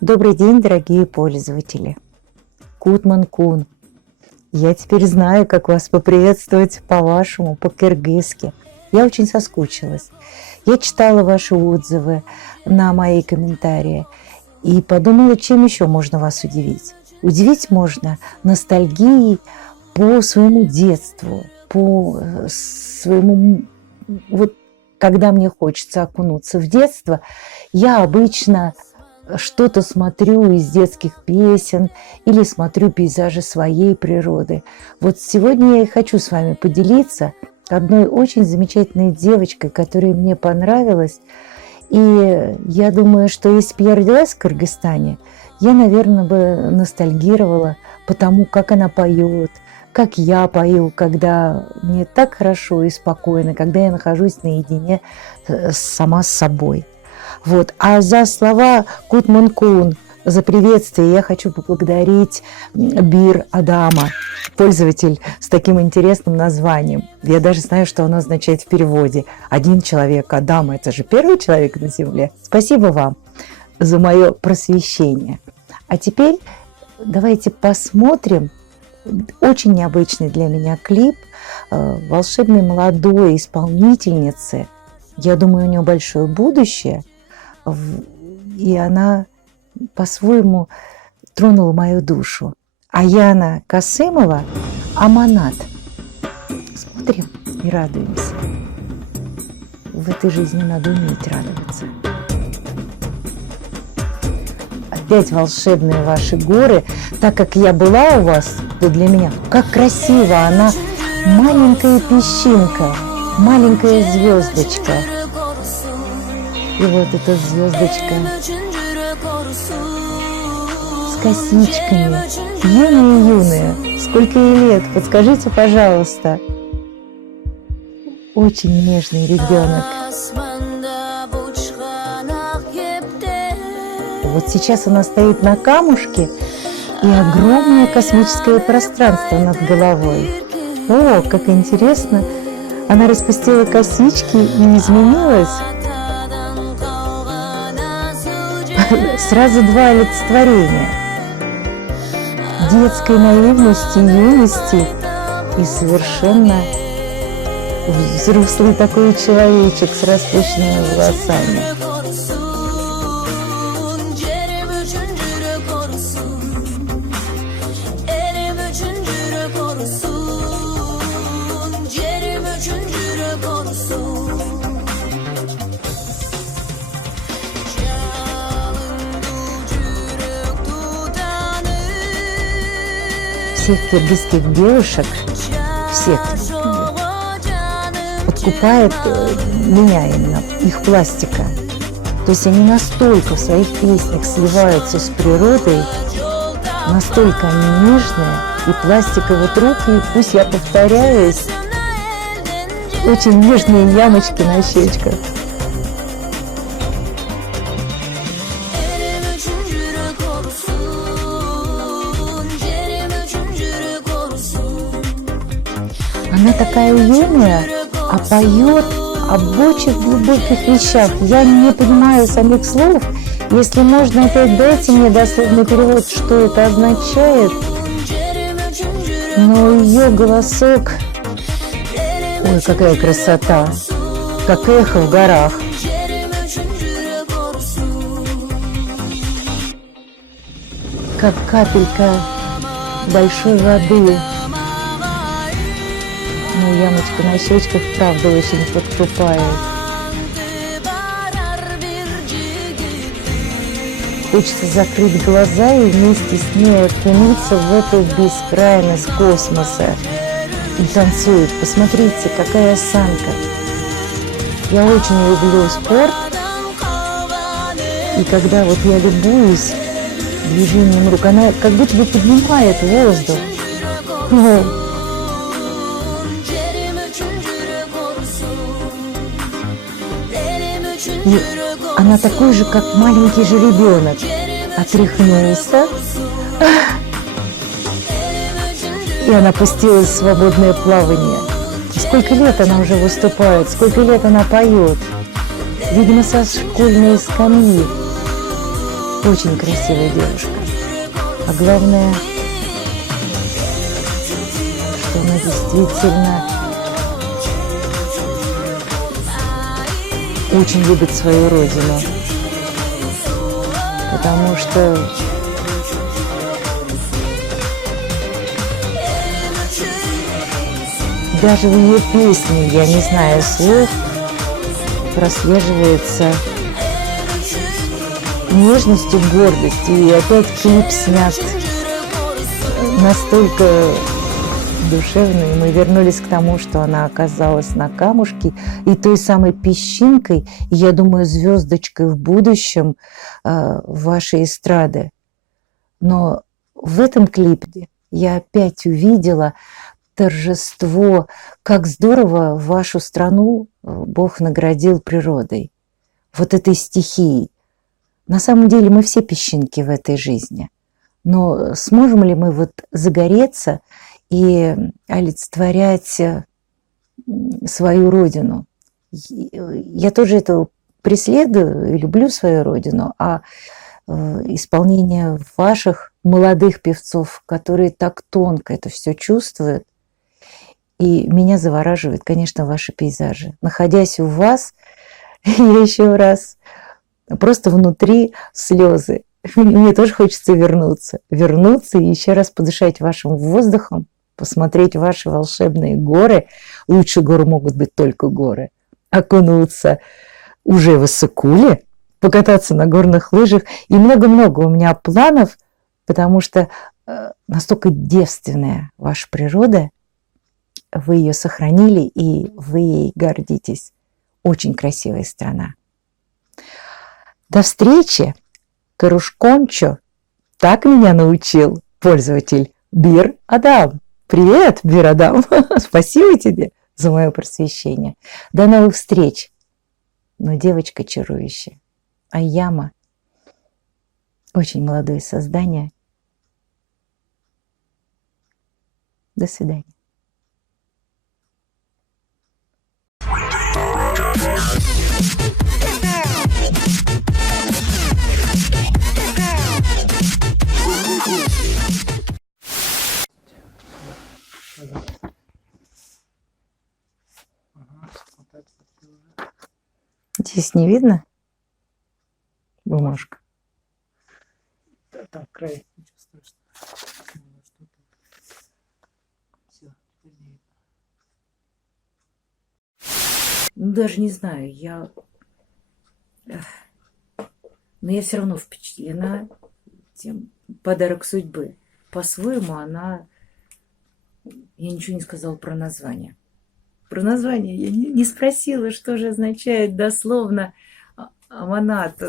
Добрый день, дорогие пользователи! Кутман Кун. Я теперь знаю, как вас поприветствовать по-вашему, по-кыргызски. Я очень соскучилась. Я читала ваши отзывы на мои комментарии и подумала, чем еще можно вас удивить. Удивить можно ностальгией по своему детству, по своему... Вот когда мне хочется окунуться в детство, я обычно что-то смотрю из детских песен или смотрю пейзажи своей природы. Вот сегодня я и хочу с вами поделиться одной очень замечательной девочкой, которая мне понравилась. И я думаю, что если бы я родилась в Кыргызстане, я, наверное, бы ностальгировала по тому, как она поет, как я пою, когда мне так хорошо и спокойно, когда я нахожусь наедине сама с собой. Вот. А за слова Кутман Кун, за приветствие я хочу поблагодарить Бир Адама, пользователь с таким интересным названием. Я даже знаю, что оно означает в переводе. Один человек, Адам, это же первый человек на земле. Спасибо вам за мое просвещение. А теперь давайте посмотрим очень необычный для меня клип волшебной молодой исполнительницы. Я думаю, у нее большое будущее. И она по-своему тронула мою душу. Аяна Касымова «Аманат». Смотрим и радуемся. В этой жизни надо уметь радоваться. Опять волшебные ваши горы. Так как я была у вас, то для меня как красиво она. Маленькая песчинка, маленькая звездочка. И вот эта звездочка с косичками, юные-юные. Сколько ей лет? Подскажите, пожалуйста. Очень нежный ребенок. Вот сейчас она стоит на камушке, и огромное космическое пространство над головой. О, как интересно! Она распустила косички и изменилась. Сразу два олицетворения. Детской наивности, юности и совершенно взрослый такой человечек с распущенными волосами. Всех киргизских девушек, всех, подкупает меня именно, их пластика. То есть они настолько в своих песнях сливаются с природой, настолько они нежные, и пластика вот рук, и пусть я повторяюсь, очень нежные ямочки на щечках. Она такая юная, а поет об очень глубоких вещах. Я не понимаю самих слов. Если можно, опять дайте мне дословный перевод, что это означает. Но ее голосок... Ой, какая красота! Как эхо в горах. Как капелька большой воды. Но ямочка на щечках, правда, очень подкупает. Хочется закрыть глаза и вместе с ней окунуться в эту бескрайность космоса. И танцует. Посмотрите, какая осанка. Я очень люблю спорт. И когда вот я любуюсь движением рук, она как будто бы поднимает воздух. И она такой же, как маленький жеребенок. Отряхнулся. И она пустилась в свободное плавание. Сколько лет она уже выступает, сколько лет она поет. Видимо, со школьной скамьи. Очень красивая девушка. А главное, что она действительно очень любит свою родину. Потому что даже в ее песне, я не знаю слов, прослеживается нежность и гордость. И опять клип снят настолько душевно, и мы вернулись к тому, что она оказалась на камушке и той самой песчинкой, и, я думаю, звездочкой в будущем вашей эстрады. Но в этом клипе я опять увидела торжество, как здорово вашу страну Бог наградил природой, вот этой стихией. На самом деле мы все песчинки в этой жизни, но сможем ли мы вот загореться и олицетворять свою родину? Я тоже это преследую и люблю свою родину, а исполнение ваших молодых певцов, которые так тонко это все чувствуют, и меня завораживают, конечно, ваши пейзажи. Находясь у вас, я еще раз, просто внутри слезы. Мне тоже хочется вернуться и еще раз подышать вашим воздухом, посмотреть ваши волшебные горы. Лучше горы могут быть только горы. Окунуться уже в Иссык-Куле, покататься на горных лыжах. И много-много у меня планов, потому что настолько девственная ваша природа, вы ее сохранили, и вы ей гордитесь. Очень красивая страна. До встречи, Карушкончо. Так меня научил пользователь Бир Адам. Привет, Бир Адам. Спасибо тебе за мое просвещение. До новых встреч. Но девочка чарующая. А Яма очень молодое создание. До свидания. Здесь не видно бумажка? Там край, ничего страшного. Все, теперь не видно. Ну, даже не знаю, но я все равно впечатлена тем подарок судьбы. По-своему она... Я ничего не сказала про название. Про название я не спросила, что же означает дословно аманат.